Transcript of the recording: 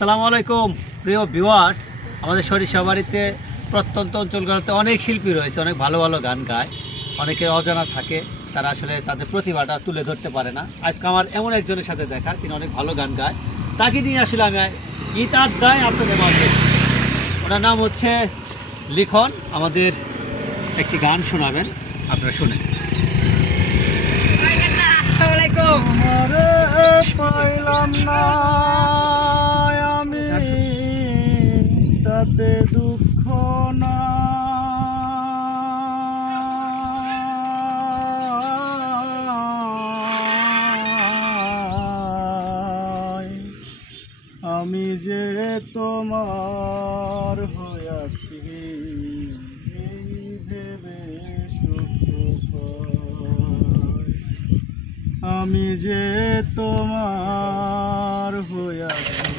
আসসালামু আলাইকুম প্রিয় ভিউয়ার্স। আমাদের সরিষাবাড়িতে প্রত্যন্ত অঞ্চলগুলোতে অনেক শিল্পী রয়েছে, অনেক ভালো ভালো গান গায়। অনেকের অজানা থাকে, তারা আসলে তাদের প্রতিভাটা তুলে ধরতে পারে না। আজকে আমার এমন একজনের সাথে দেখা, তিনি অনেক ভালো গান গায়। তাকে নিয়ে আসলে আমি গীত আড্ডায় আপনাদের মাঝে, ওনার নাম হচ্ছে লিখন। আমাদের একটি গান শোনাবেন, আপনারা শুনেন। তোমারে পাইলাম না আমি, তাতে দুঃখ না। আমি যে তোমার হইয়াছি এই ভেবে সুখ পাই। আমি যে তোমার হইয়াছি